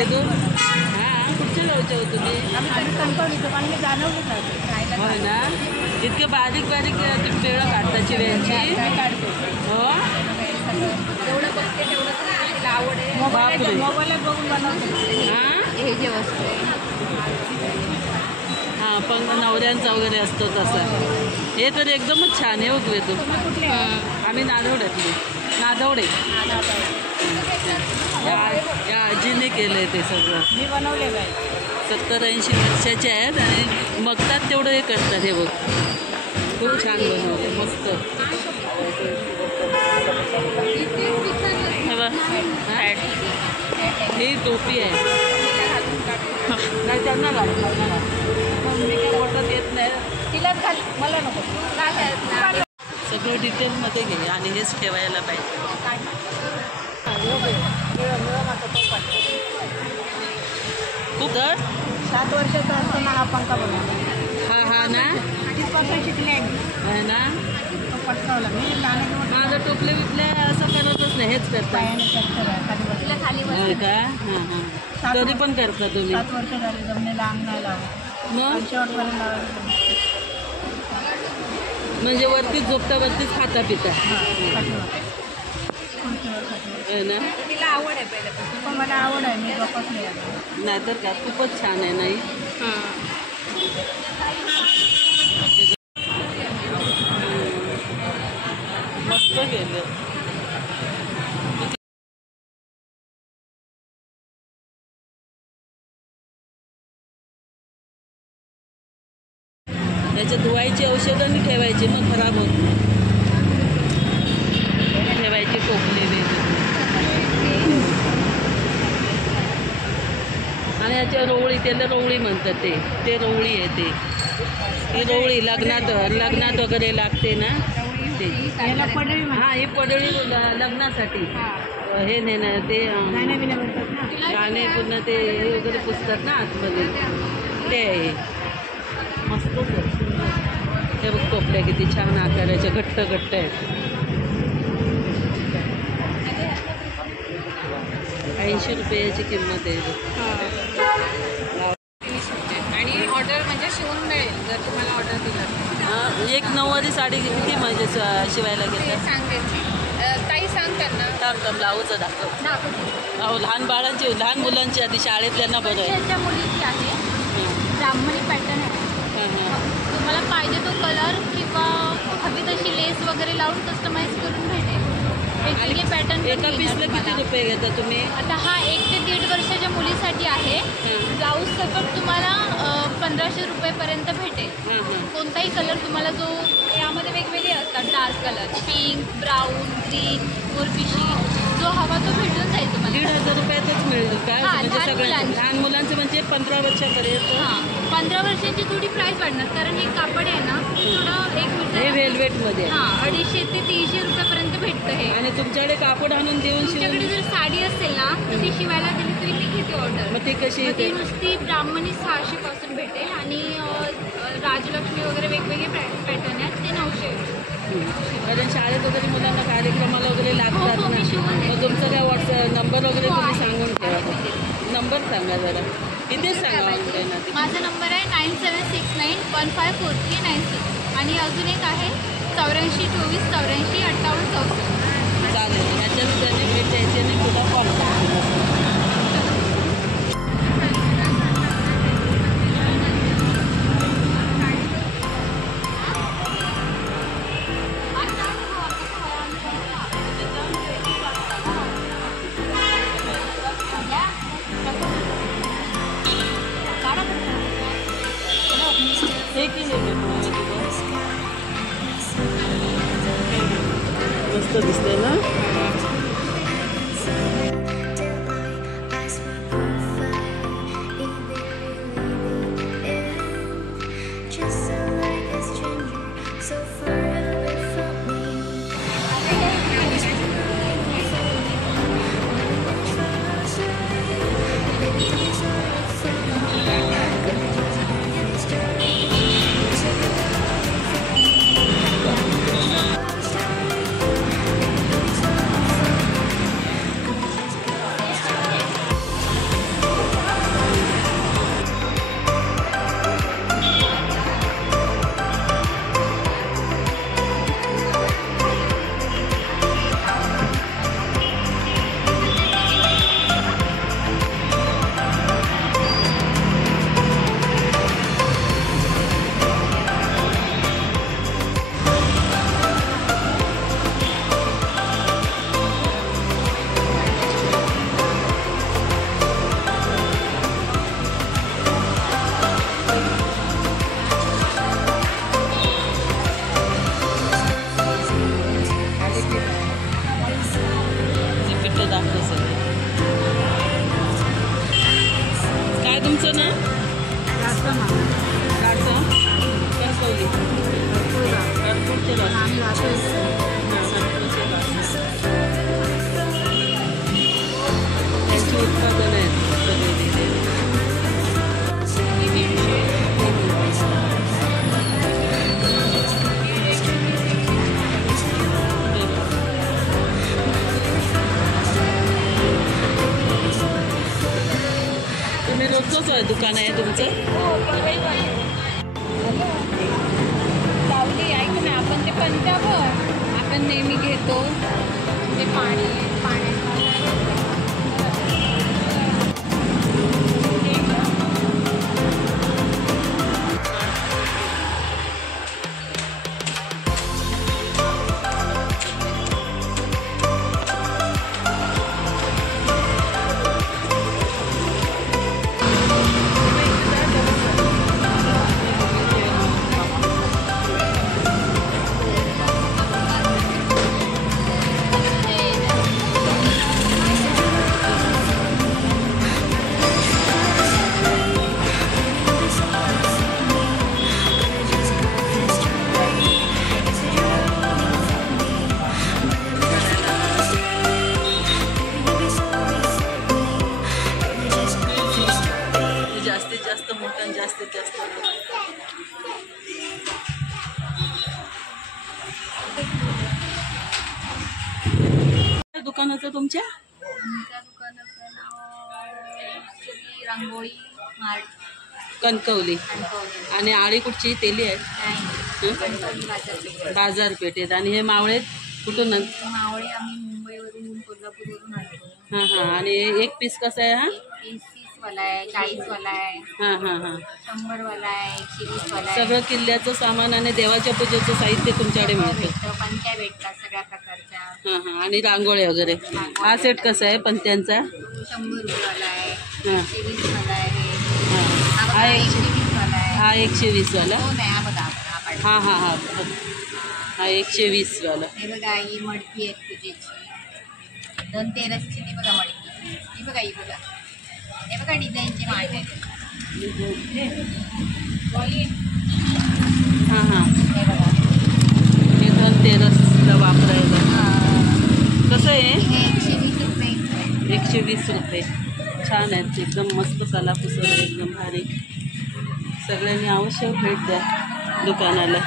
वेदू? हां, कुठचे लावचे हो तुम्ही? हो ना, इतके बारीक बारीक पेळं काढता चिव्यांची. हो, तेवढं बघते तेवढं आवड आहे. मोबाईलात बघून बनवते. हां हे जे वस्तू आहे हां, पण नवऱ्यांचा वगैरे असतो तसं. हे तर एकदमच छान आहे. हो वेदू, आम्ही नादवड्यातली. नादवडे या आजीने केलंय ते सगळं. मी बनवलेलं आहे. 70-80 वर्षाचे आहेत आणि बघतात तेवढं हे करतात. हे बघ, खूप छान बनवते, मस्त. हे बघ, ही टोपी आहे. नाही त्यांना घाल, मम्मी काय बोटत येत नाही. तिलाच घाल, मला नको. सगळं डिटेलमध्ये घे आणि हेच ठेवायला पाहिजे. खूप दर 7 वर्षाचा असताना हा पंखा बनवला. हा ना, 30 शिकले आहे ना. तो पटकावला. मी माझं टोपले विकले असं करतच नाही, हेच करता. खाली होय का? हां हां, तरी पण करता तुम्ही. 7 वर्ष झाले जमिनीला अंग नाही लावलं. मग शेवटपर्यंत लावायला. म्हणजे वरतीच झोपता, वरतीच खाता पिता. आहे ना. तिला आवड आहे पहिल्यापासून. पण मला आवड आहे, मी गप्पच नाही. नाहीतर का, खूपच छान आहे. नाही मस्त केलं. त्याचे धुवायची औषधं आणि ठेवायची, मग खराब होत नाही. ठेवायची टोपले वेगळे. आणि याच्या रोवळी, त्याला रोवळी म्हणतात. ते रोवळी आहे. ही रोवळी लग्नात वगैरे लागते ना ते. हां, ही पडळी लग्नासाठी. हे नाही ते गाणे पुन्हा ते हे वगैरे पुसतात ना आतमध्ये, ते आहे. मस्तच आहे. हे बघ, टोपल्या किती छान आकाराच्या, घट्ट घट्ट आहेत. 80 रुपयाची किंमत आहे. आणि ऑर्डर म्हणजे शिवून मिळेल जर तुम्हाला ऑर्डर दिलं. एक नऊवारी साडी किती म्हणजे शिवायला घेतात? सांगेल ताई, सांग त्यांना. ब्लाऊज दाखव. अहो, लहान मुलांची आधी शाळेतल्यांना बरं आहे. मुलीची आहे, ब्राह्मणी पॅटर्न आहे. तुम्हाला पाहिजे तो कलर किंवा हवी तशी लेस वगैरे लावून कस्टमाइज करून भेटेल. वेगवेगळे पॅटर्न. एका पीसला किती रुपये घेता तुम्ही? आता हा 1 ते 1.5 वर्षाच्या मुलीसाठी आहे. ब्लाऊज सकट तुम्हाला 1500 रुपयेपर्यंत भेटेल. कोणताही कलर तुम्हाला, जो यामध्ये वेगवेगळे असतात, dark colour, pink, brown, green, मोरपिशी, जो हवा तो भेटून जाईल तुम्हाला. 1,500 रुपयातच मिळेल का? म्हणजे सगळ्यांना, लहान मुलांचं म्हणजे 15 वर्षापर्यंत. हां, 15 वर्षांची थोडी प्राईस वाढणार, कारण हे कापड आहे ना, थोडं 1 मीटर. हे वेल्वेटमध्ये. हां, 250 ते 300 रुपयापर्यंत भेटतं हे. आणि तुमच्याकडे कापड आणून देऊन तुमच्याकडे जर साडी असेल ना, तर ती शिवायला दिली तरी मी घेते ऑर्डर. मग ती कशी? ती नुसती ब्राह्मणी 600 पासून भेटेल आणि राजलक्ष्मी वगैरे वेगवेगळे पॅटर्न आहेत, ते 900. कारण शाळेत वगैरे मुलांना कार्यक्रमाला वगैरे लागतात ना. मग तुमचं काय नंबर वगैरे तुम्ही सांगून ठेवा. नंबर सांगा जरा. इथेच सांगा ऑनलाईन आधी. माझा नंबर आहे 9769154396 आणि अजून एक आहे 8424 84 58 64. चालेल, याच्यात त्यांनी भेट द्यायची आणि तुला कॉल करायचा. मस्त दिसते ना. उत्पादन आहेत सगळे दिलेले. तुम्ही रोजचंच आहे दुकान आहे तुमचं? लावली ऐक ना आपण ते पंजाबर आपण नेहमी घेतो ते पाण्यात जास्तीत जास्त मोठं जास्तीत जास्त दुकानाचं तुमच्या? आमच्या दुकानाचं नाव श्री रांगोळी मार्ट कणकवली. कणकवली. आणि आळी कुठची तेली आहे? नाही, कणकवली बाजारपेठ. बाजारपेठेत. आणि हे मावळे कुठून? मावळे आम्ही मुंबईवरून कोल्हापूरवरून आणतो. हां हां. आणि एक पीस कसा आहे हा? 30 वाला आहे, 40 वाला आहे, हां हां हां. 100 वाला आहे, 120 वाला आहे. सगळं किल्ल्याचं सामान आणि देवाच्या पूजेचं साहित्य तुमच्याकडे मिळतं? भेटतं, पंत्या भेटतात सगळ्या प्रकारच्या. हां हां. आणि रांगोळी वगैरे हा सेट कसा आहे पंत्यांचा? 100 रुपयाला आहे, हां 120 वाला आहे, हां. हा 120 वाला आहे. हा 120 वाला. हो नाही, हा बघा हा पाहिजे. हां हां हां. हा 120 वाला. हे बघा ही मडकी आहे पूजेची, धनतेरसची. ती बघा मडकी, ही बघा ही बघा, हे बघा डिझाईनची माठ आहे. हां हां. हे बघा हे धनतेरसला वापरायला. कसं आहे? हे 120 रुपये. 120 रुपये. छान आहेत एकदम मस्त कलाकुसर एकदम भारी. सगळ्यांनी अवश्य भेट द्या दुकानाला.